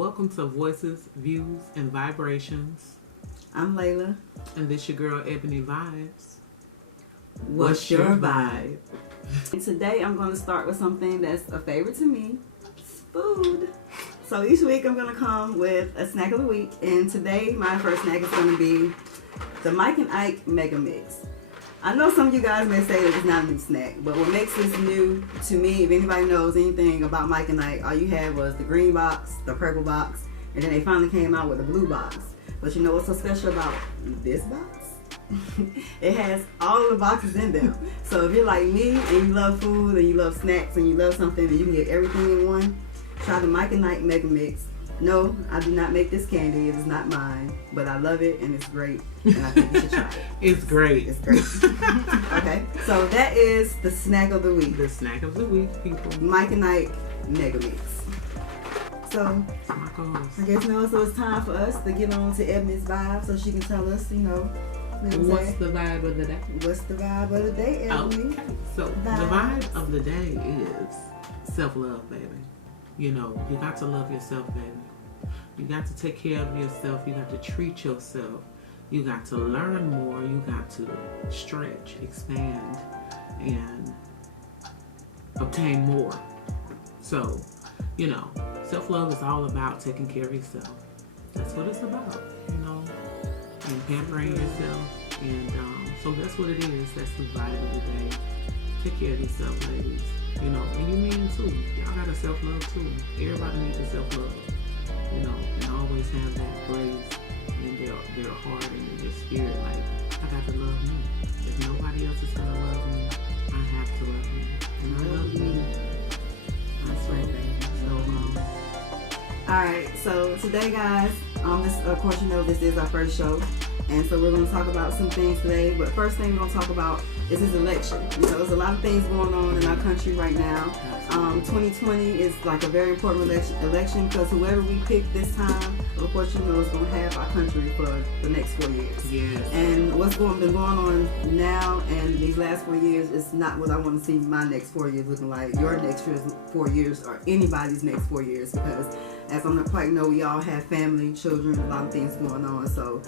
Welcome to Voices, Views, and Vibrations. I'm Layla. And this your girl, Ebony Vibes. What's your vibe? And today I'm going to start with something that's a favorite to me. It's food. So each week I'm going to come with a snack of the week. And today my first snack is going to be the Mike and Ike Mega Mix. I know some of you guys may say that it's not a new snack, but what makes this new to me, if anybody knows anything about Mike and Ike, all you had was the green box, the purple box, and then they finally came out with the blue box. But you know what's so special about this box? It has all of the boxes in them. So if you're like me and you love food and you love snacks and you love something and you can get everything in one, try the Mike and Ike Mega Mix. No, I do not make this candy. It is not mine, but I love it and it's great, and I think you should try it. It's great. It's great. Okay, so that is the snack of the week. The snack of the week, people. Mike and Ike Mega Mix. So, I guess now it's time for us to get on to Ebony's vibe so she can tell us, what's the vibe of the day? What's the vibe of the day, Ebony? Okay, so the vibe of the day is self-love, baby. You got to love yourself, baby. You got to take care of yourself. You got to treat yourself. You got to learn more. You got to stretch, expand, and obtain more. So, self-love is all about taking care of yourself. That's what it's about, and pampering yourself. And so that's what it is. That's the vibe of the day. Take care of yourself, ladies. And you mean too. Y'all got to self-love too. Everybody needs to self-love. And always have that place in their heart and in their spirit. Like, I got to love me. If nobody else is going to love me, I have to love me. And I love me. That's right, baby. So, Alright, so today, guys, this, of course, this is our first show. And so we're going to talk about some things today. But first thing we're going to talk about is this election. There's a lot of things going on in our country right now. 2020 is like a very important election because whoever we pick this time, of course, is going to have our country for the next 4 years. Yes. And what's been going on now and these last 4 years is not what I want to see my next 4 years looking like, your next 4 years, or anybody's next 4 years, because as I'm not quite know, we all have family, children, a lot of things going on. So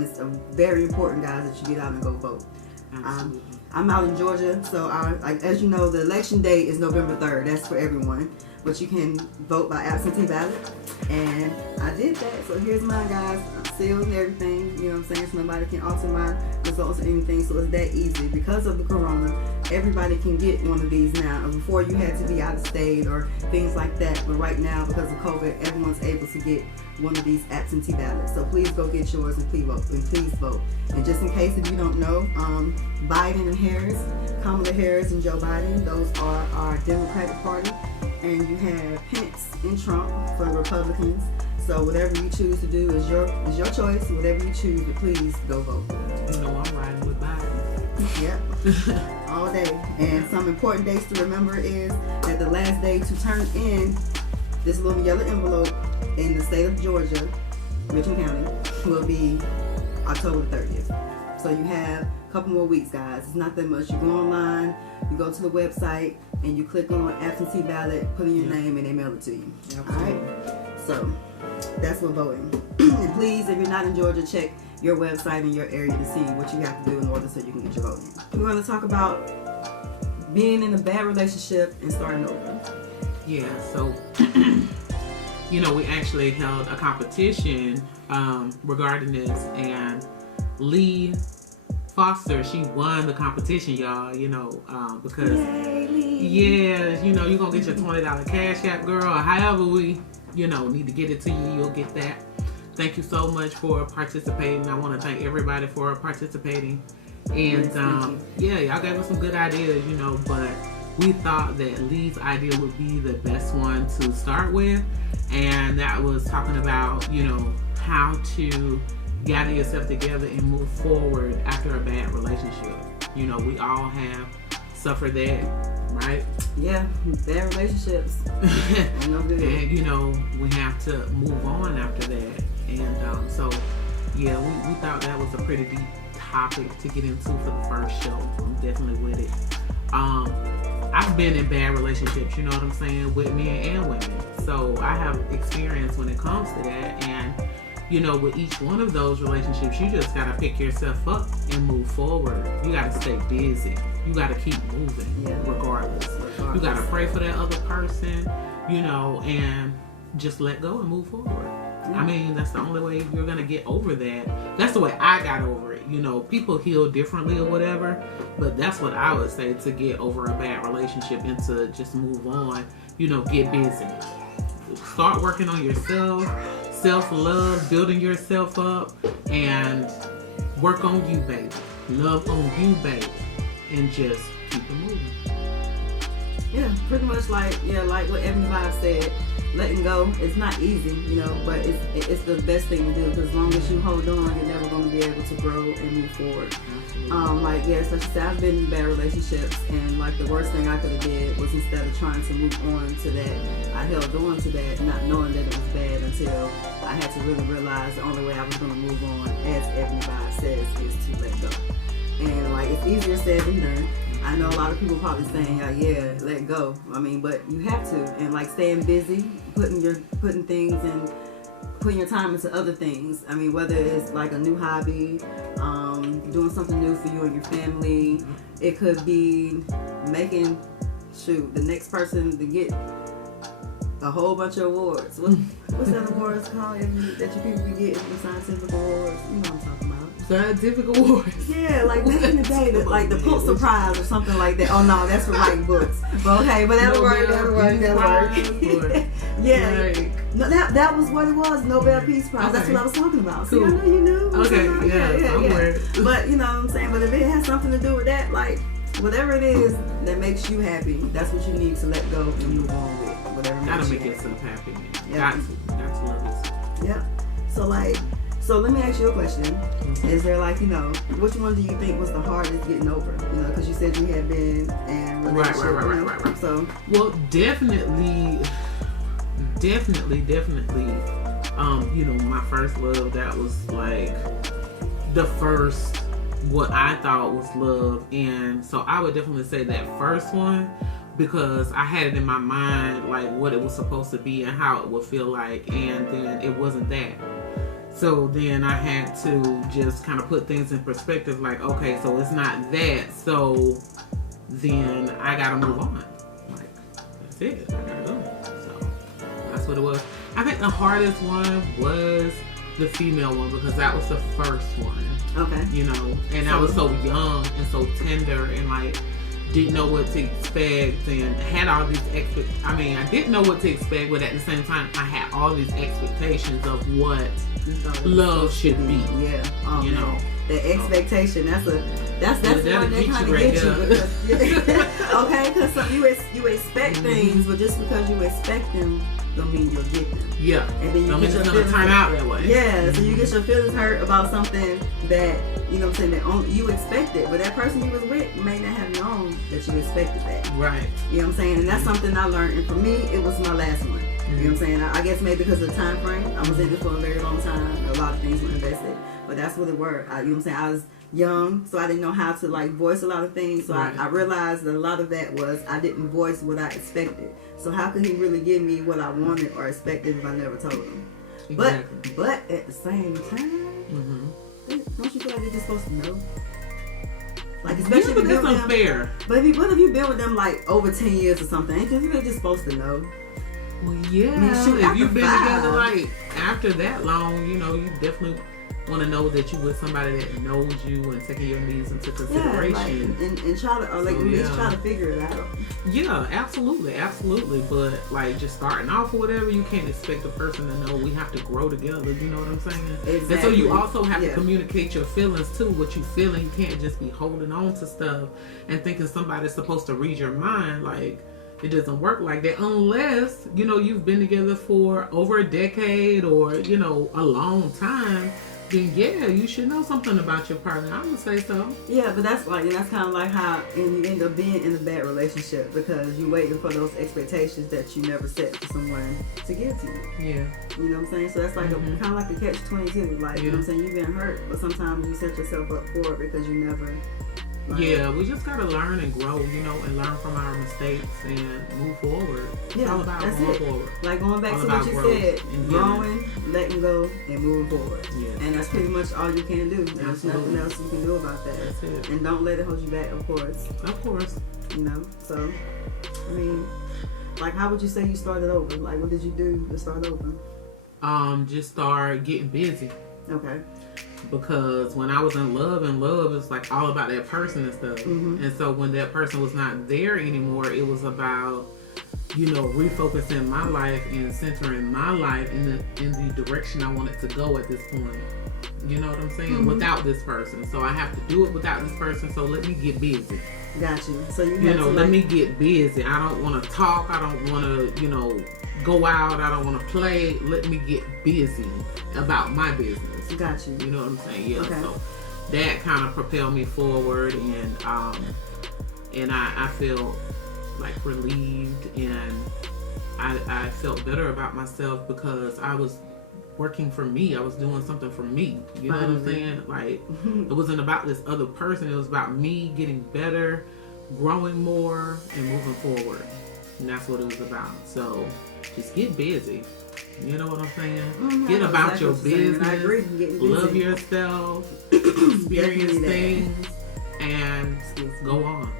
it's very important, guys, that you get out and go vote. I'm out in Georgia, so as you know, the election day is November 3rd. That's for everyone. But you can vote by absentee ballot. And I did that, so here's mine, guys. I'm sealed and everything, you know what I'm saying? So nobody can alter my results or anything, so it's that easy. Because of the corona, everybody can get one of these now. Before you had to be out of state or things like that, but right now, because of COVID, everyone's able to get one of these absentee ballots. So please go get yours and please vote. And just in case if you don't know, Biden and Harris, Kamala Harris and Joe Biden, those are our Democratic Party. And you have Pence and Trump for the Republicans. So whatever you choose to do is your choice. Whatever you choose, but please go vote. I'm riding with Biden. Yep. All day. And some important dates to remember is that the last day to turn in this little yellow envelope in the state of Georgia, Richmond County, will be October 30th. So you have a couple more weeks, guys. It's not that much. You go online, you go to the website, and you click on absentee ballot, put in your name, and they mail it to you. Absolutely. All right? So that's for voting. And please, if you're not in Georgia, check your website in your area to see what you have to do in order so you can get your vote in. We're going to talk about being in a bad relationship and starting over. Yeah, so we actually held a competition regarding this, and Lee Foster, she won the competition, y'all, because Yay, Lee. yeah, you're gonna get your $20 cash app, girl, or however we need to get it to you, you'll get that. Thank you so much for participating. I want to thank everybody for participating. And y'all gave us some good ideas, but we thought that Lee's idea would be the best one to start with, and that was talking about how to gather yourself together and move forward after a bad relationship. We all have suffered that, right? Yeah, bad relationships. No good. And we have to move on after that. And so we thought that was a pretty deep topic to get into for the first show. So I'm definitely with it. I I've been in bad relationships, you know what I'm saying, with men and women. So I have experience when it comes to that. And, you know, with each one of those relationships, you just got to pick yourself up and move forward. You got to stay busy. You got to keep moving regardless. You got to pray for that other person, you know, and just let go and move forward. I mean, that's the only way you're going to get over that. That's the way I got over it. You know, people heal differently or whatever, but that's what I would say to get over a bad relationship and to just move on. You know, get busy. Start working on yourself, self-love, building yourself up, and work on you, baby. Love on you, baby. And just keep it moving. Yeah, pretty much like what everybody said. Letting go, it's not easy, you know, but it's the best thing to do, because as long as you hold on, you're never going to be able to grow and move forward. So she said, I've been in bad relationships, and like the worst thing I could have did was, instead of trying to move on to that, I held on to that, not knowing that it was bad, until I had to really realize the only way I was going to move on, as everybody says, is to let go. And like, it's easier said than done. I know a lot of people probably saying, yeah, let go. I mean, but you have to, and like staying busy, putting things and putting your time into other things. I mean, whether it's like a new hobby, doing something new for you and your family. It could be making the next person to get a whole bunch of awards. What's that awards called that you people be getting, the scientific awards? You know what I'm talking about. Scientific awards. Yeah, like back in the day, like the Pulitzer Prize or something like that. Oh no, that's for writing books. But okay, but that'll work. Yeah. Like, No, that was what it was. Nobel Peace Prize. Okay. That's what I was talking about. Cool. See, I know you knew. Okay, yeah. But you know what I'm saying. But if it has something to do with that, like whatever it is that makes you happy, that's what you need to let go and move on with. Whatever makes gotta you make happy. yourself happy. Yeah. Got to love yourself. Yep. So let me ask you a question. Mm-hmm. Is there like, you know, which one do you think was the hardest getting over? You know, because you said you had been in a relationship. Right. So, well, definitely. You know, my first love, that was like the first what I thought was love, and so I would definitely say that first one, because I had it in my mind like what it was supposed to be and how it would feel like, and then it wasn't that. So then I had to just kind of put things in perspective, like, okay, so it's not that, so then I gotta move on. Like, that's it, I gotta go. So that's what it was. I think the hardest one was the female one, because that was the first one. Okay. You know, and I was so young and so tender, and like didn't know what to expect, and had all these I didn't know what to expect, but at the same time I had all these expectations of what love should be. Yeah. You know, the expectation, that's the one that kind of gets you, because okay, because you expect things, but just because you expect them don't mean you'll get them. Yeah. And then you get your feelings turn out that way. Yeah. So you get your feelings hurt about something that, you know what I'm saying, that you expected, but that person you was with may not have known that you expected that. Right. You know what I'm saying? And that's something I learned. And for me, it was my last one. You know what I'm saying? I guess maybe because of the time frame. I was in it for a very long time. A lot of things were invested. But that's what it were. You know what I'm saying? I was young, so I didn't know how to like voice a lot of things. So right. I realized that a lot of that was I didn't voice what I expected. So how could he really give me what I wanted or expected if I never told him? Exactly. But at the same time, don't you feel like you're just supposed to know? Like, especially if you've been with them. But what if you've been with them like over 10 years or something? Ain't you just supposed to know? Well, yeah. If you've been together like after that long, you know, you definitely want to know that you with somebody that knows you and taking your needs into consideration. Yeah, and try to, at least try to figure it out. Yeah, absolutely. But like just starting off or whatever, you can't expect a person to know. We have to grow together. You know what I'm saying? Exactly. And so you also have to communicate your feelings too. What you feeling. You can't just be holding on to stuff and thinking somebody's supposed to read your mind. Like, it doesn't work like that unless, you know, you've been together for over a decade or, you know, a long time. Then yeah, you should know something about your partner. I would say so. Yeah, but that's kind of like how you end up being in a bad relationship, because you're waiting for those expectations that you never set for someone to give to you. Yeah. You know what I'm saying? So that's like kind of like a catch-22. Like, you know what I'm saying? You've been hurt, but sometimes you set yourself up for it because you never Like, yeah, we just gotta learn and grow, and learn from our mistakes and move forward. It's all about going forward. Like going back all to what you said, and growing, letting go, and moving forward. Yeah. And that's pretty much all you can do. There's nothing else you can do about that. That's it. And don't let it hold you back, of course. Of course. So, I mean, like, how would you say you started over? Like, what did you do to start over? Just start getting busy. Okay. Because when I was in love is like all about that person and stuff. Mm-hmm. And so when that person was not there anymore, it was about, refocusing my life and centering my life in the direction I wanted to go at this point. You know what I'm saying? Mm-hmm. Without this person. So I have to do it without this person. So let me get busy. Got you. So let me get busy. I don't want to talk. I don't want to, go out. I don't want to play. Let me get busy about my business. Got you. You know what I'm saying? Yeah. Okay. So that kind of propelled me forward, and I feel like relieved, and I felt better about myself because I was working for me. I was doing something for me. You know what I'm saying? Like, it wasn't about this other person. It was about me getting better, growing more, and moving forward. And that's what it was about. So just get busy. You know what I'm saying? Mm-hmm. Get about your business. I agree. Getting busy. Love yourself. Experience things. And go on.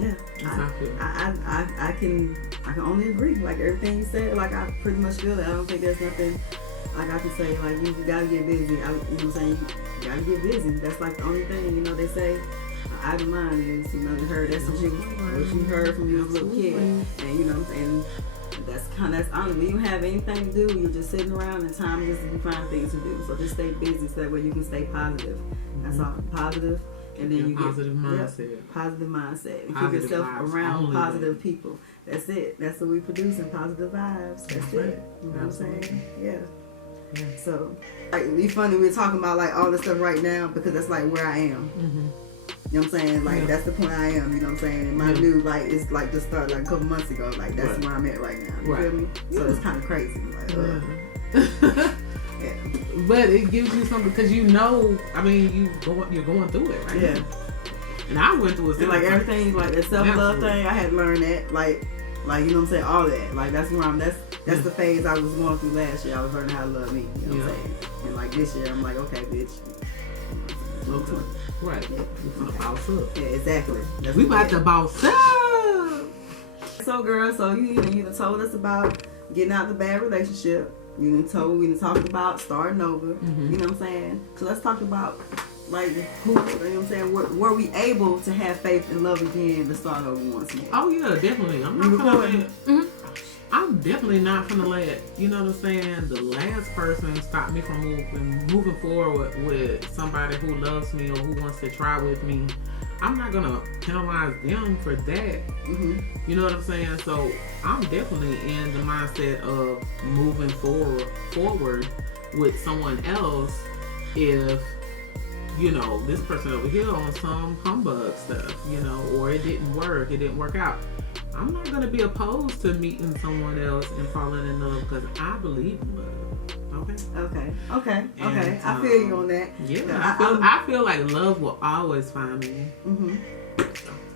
Yeah. I can only agree. Like, everything you said, like, I pretty much feel it. I don't think there's nothing like I can say, like, you gotta get busy. You know what I'm saying? You gotta get busy. That's like the only thing, they say. Idle mind is, you heard that's what you heard from your little kid. And and that's honestly, when you have anything to do, you're just sitting around and time just you find things to do. So just stay busy so that way you can stay positive. That's all. Positive. And then you positive get mindset. Positive mindset. And Positive keep yourself around positive way. people. That's it. That's what we produce in positive vibes. That's it. You know what I'm saying? Yeah. So, like, it's funny we're talking about like all this stuff right now because that's like where I am. Mm-hmm. You know what I'm saying? Like, that's the point I am, you know what I'm saying? And my new, like, it's like just started like a couple months ago. Like, that's where I'm at right now. You feel me? So it's kind of crazy. Like, yeah. But it gives you something because you're going through it, right? Yeah. And I went through it. And like everything, like that self-love thing, I had to learn that. Like, you know what I'm saying? All that. Like, that's where that's the phase I was going through last year. I was learning how to love me. You know what I'm saying? And like this year, I'm like, okay, bitch. Okay. Right. Yeah. We're gonna bounce up. Yeah, exactly. We about to bounce up. So, girl, you done told us about getting out of the bad relationship. We done talked about starting over. Mm-hmm. You know what I'm saying? So let's talk about, like, who, you know what I'm saying? Were we able to have faith and love again to start over once more? Oh, yeah, definitely. I'm definitely not gonna let, you know what I'm saying, the last person stop me from moving forward with somebody who loves me or who wants to try with me. I'm not gonna penalize them for that. Mm-hmm. You know what I'm saying? So I'm definitely in the mindset of moving forward with someone else if, this person over here on some humbug stuff, or it didn't work out. I'm not going to be opposed to meeting someone else and falling in love because I believe in love. Okay. And, I feel you on that. Yeah, I feel like love will always find me. Mm-hmm.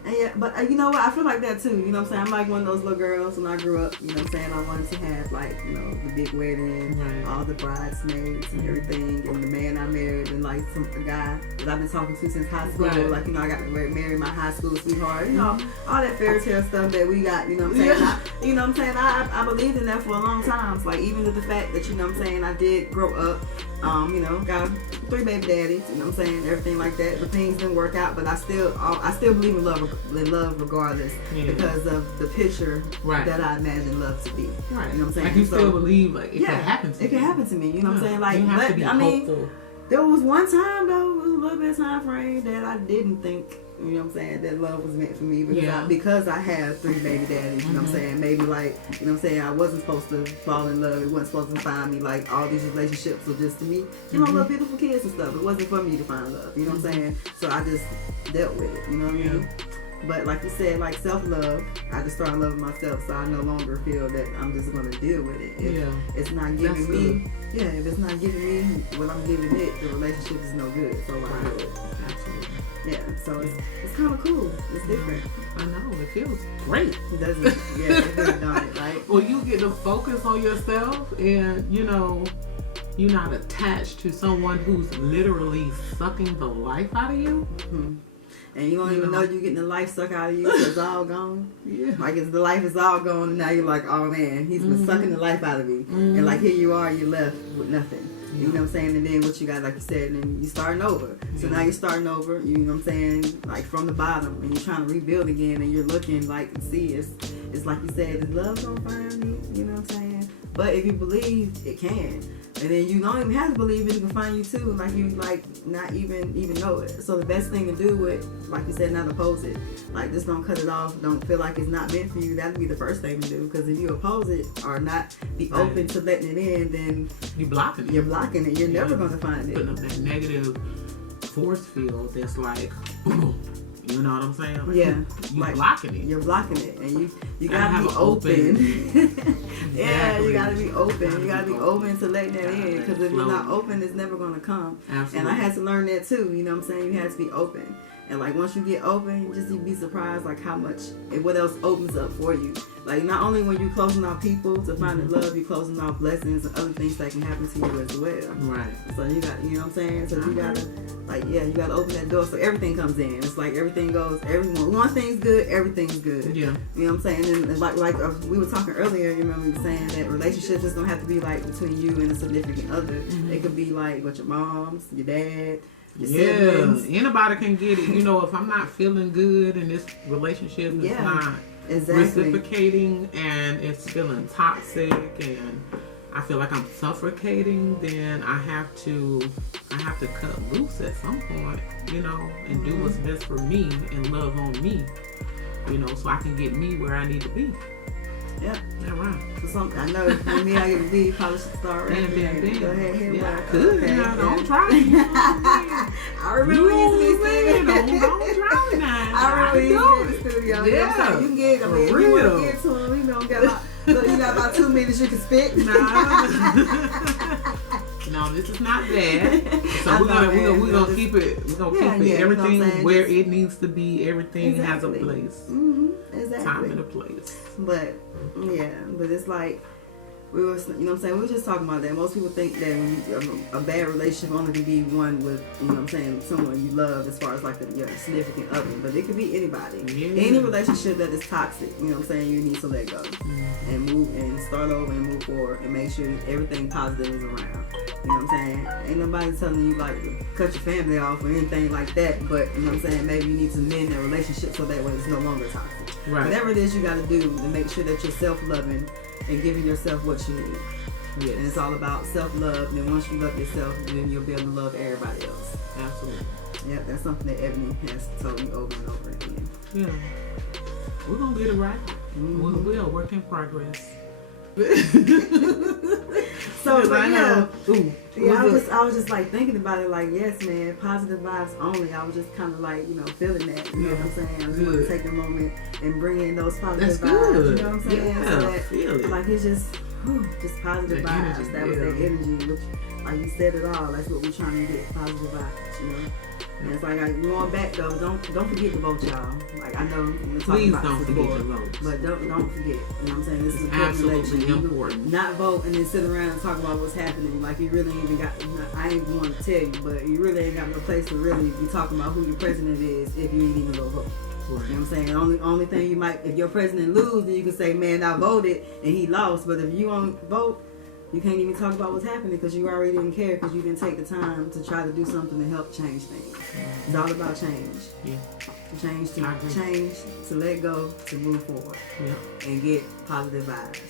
And yeah, but you know what? I feel like that too. You know what I'm saying? I'm like one of those little girls when I grew up. You know what I'm saying? I wanted to have like, the big wedding, all the bridesmaids and everything, and the man I married, and like a guy that I've been talking to since high school. Right. Like, I got to marry my high school sweetheart. All that fairy tale stuff that we got. You know what I'm saying? Yeah. You know what I'm saying? I believed in that for a long time. So, like, even to the fact that, you know what I'm saying, I did grow up. Got 3 baby daddies, you know what I'm saying, everything like that. But things didn't work out, but I still believe in love regardless because of the picture that I imagine love to be. Right. You know what I'm saying? Like you still believe like it can happen to me. It can happen to me, you know what I'm saying? Like, you have to be hopeful. There was one time though, it was a little bit of time frame that I didn't think, you know what I'm saying, that love was meant for me because I had 3 baby daddies, you know what I'm saying? Maybe like, you know what I'm saying, I wasn't supposed to fall in love. It wasn't supposed to find me like all these relationships were just to me, little beautiful kids and stuff. It wasn't for me to find love, you know what I'm saying? So I just dealt with it, you know what I mean? But like you said, like self-love, I just started loving myself, so I no longer feel that I'm just going to deal with it. If it's not giving me, if it's not giving me what I'm giving it, the relationship is no good. So like, absolutely. Yeah, so it's kind of cool. It's different. I know, it feels great. It doesn't, yeah, it doesn't know it, right? Well, you get to focus on yourself, and you know, you're not attached to someone who's literally sucking the life out of you. Mm-hmm. And you don't even know you're getting the life sucked out of you, so it's all gone. Yeah. Like the life is all gone, and now you're like, oh man, he's been sucking the life out of me. And like here you are, you're left with nothing. You know what I'm saying? And then what you got, like you said, and then you're starting over. So now you're starting over, you know what I'm saying, like from the bottom, and you're trying to rebuild again, and you're looking like, see, it's like you said, is love gonna find me? You know what I'm saying? But if you believe, it can. And then you don't even have to believe it, it can find you too. Like you not even know it. So the best thing to do with, like you said, not oppose it. Like just don't cut it off. Don't feel like it's not meant for you. That'd be the first thing to do. Because if you oppose it or not be open to letting it in, then you're blocking it. You're blocking it. You're never gonna find it. Putting up that negative force field that's like, you know what I'm saying? Like, yeah, you're like, blocking it. You're blocking it, and you gotta be open. Yeah, you gotta be open. You gotta be open to letting that in. Because if you're not open, it's never gonna come. Absolutely. And I had to learn that too. You know what I'm saying? You have to be open. And like once you get open, you'd be surprised like how much and what else opens up for you. Like not only when you're closing off people to find the love, you're closing off blessings and other things that can happen to you as well. Right. So you got, you know what I'm saying? So you gotta, like, yeah, you gotta open that door so everything comes in. It's like everything goes, one thing's good, everything's good. Yeah. You know what I'm saying? And like we were talking earlier, you remember me saying that relationships just don't have to be like between you and a significant other. It could be like with your moms, your dad. Yeah, anybody can get it. You know, if I'm not feeling good and this relationship is not reciprocating and it's feeling toxic and I feel like I'm suffocating, then I have to cut loose at some point, you know, and do what's best for me and love on me, you know, so I can get me where I need to be. Yeah. Yeah, right. So something I know for me, I get to be, you probably should start right there. Go ahead, hit yeah, I could. Okay, don't try it. I remember you used to be saying, don't try it now. I remember you used to be in the studio. Yeah. You can get it. I mean, if you want to get to him, you know, you got about 2 minutes you can spit. No, this is not that. So we're gonna keep it. We're gonna keep it. Everything where it needs to be. Everything has a place. Exactly. Time and a place. But yeah, but it's like we were, you know what I'm saying? We were just talking about that. Most people think that when a bad relationship only can be one with, you know what I'm saying, someone you love as far as like your significant other. But it could be anybody. Yeah. Any relationship that is toxic, you know what I'm saying, you need to let go. And move and start over and move forward and make sure everything positive is around. You know what I'm saying? Ain't nobody telling you like to cut your family off or anything like that. But you know what I'm saying, maybe you need to mend that relationship so that way it's no longer toxic. Right. Whatever it is you got to do to make sure that you're self-loving and giving yourself what you need. Yes. And it's all about self-love. And then once you love yourself, then you'll be able to love everybody else. Absolutely. Yeah, that's something that Ebony has told me over and over again. Yeah. We're going to get it right. We are work in progress. So, but yeah, I was just like thinking about it, like, yes, man, positive vibes only. I was just kind of like, you know, feeling that. You know what I'm saying? I just want to take a moment and bring in those positive vibes. You know what I'm saying? Yeah, so that, feel it. like, it's just positive vibes. Energy, that was that energy, which, like you said it all. That's what we're trying to get, positive vibes. You know. And it's like, going back though, don't forget to vote, y'all. Like I know we're talking about don't forget your vote, but don't forget. You know what I'm saying? This is absolutely important. Not vote and then sit around and talk about what's happening. Like you really ain't even got. I ain't going to tell you, but you really ain't got no place to really be talking about who your president is if you ain't even go vote. Right. You know what I'm saying? The only thing you might, if your president lose, then you can say, man, I voted and he lost. But if you don't vote, you can't even talk about what's happening because you already didn't care because you didn't take the time to try to do something to help change things. It's all about change. Yeah. Change, to let go, to move forward. Yeah. And get positive vibes.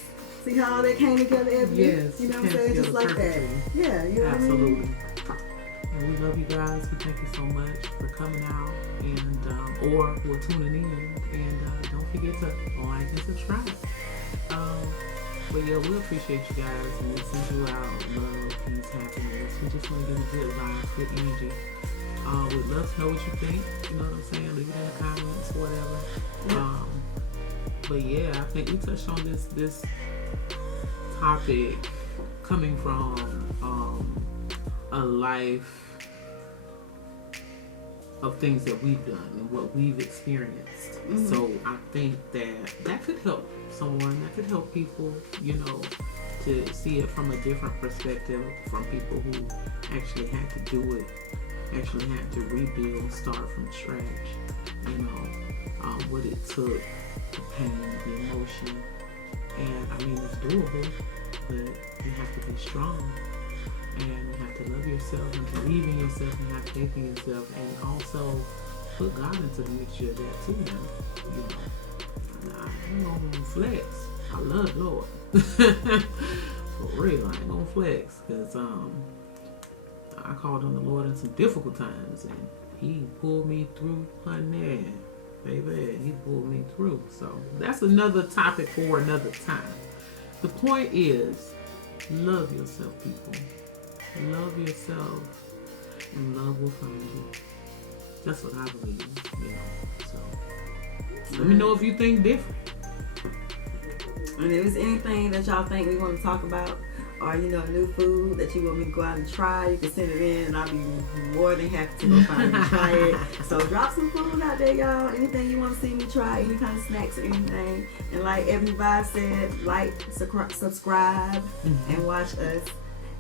See how all that came together, Ebony? Yes. You know what I'm saying? Just like that. Yeah, you know what I mean? And we love you guys. We thank you so much for coming out and or for tuning in. And don't forget to like and subscribe. But yeah, we appreciate you guys and we send you out love, peace, happiness. We just want to give you good vibes, good energy. We'd love to know what you think. You know what I'm saying? Leave it in the comments, whatever. Yeah. But yeah, I think we touched on this topic coming from a life of things that we've done and what we've experienced. So I think that could help someone, that could help people, you know, to see it from a different perspective, from people who actually had to do it, actually had to rebuild, start from scratch, you know, what it took, the pain, the emotion. And I mean, it's doable, but you have to be strong. And you have to love yourself and believe in yourself and have faith in yourself, and also put God into the mixture of that too. Now, you know, I ain't gonna flex. I love Lord. For real, I ain't gonna flex, because I called on the Lord in some difficult times, and He pulled me through, honey, baby. He pulled me through. So that's another topic for another time. The point is, love yourself, people. Love yourself, and love will find you. That's what I believe, you know. So let me know if you think different. And if there's anything that y'all think we want to talk about, or you know, new food that you want me to go out and try, you can send it in, and I'll be more than happy to go find and try it. So drop some food out there, y'all. Anything you want to see me try, any kind of snacks or anything. And like everybody said, like, subscribe, and watch us.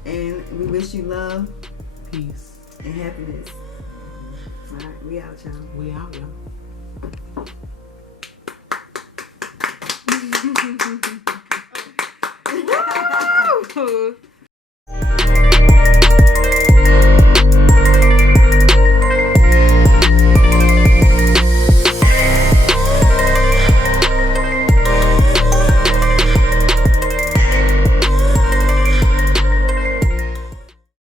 And we wish you love, peace, and happiness. All right, we out, y'all. We out, y'all. Woo!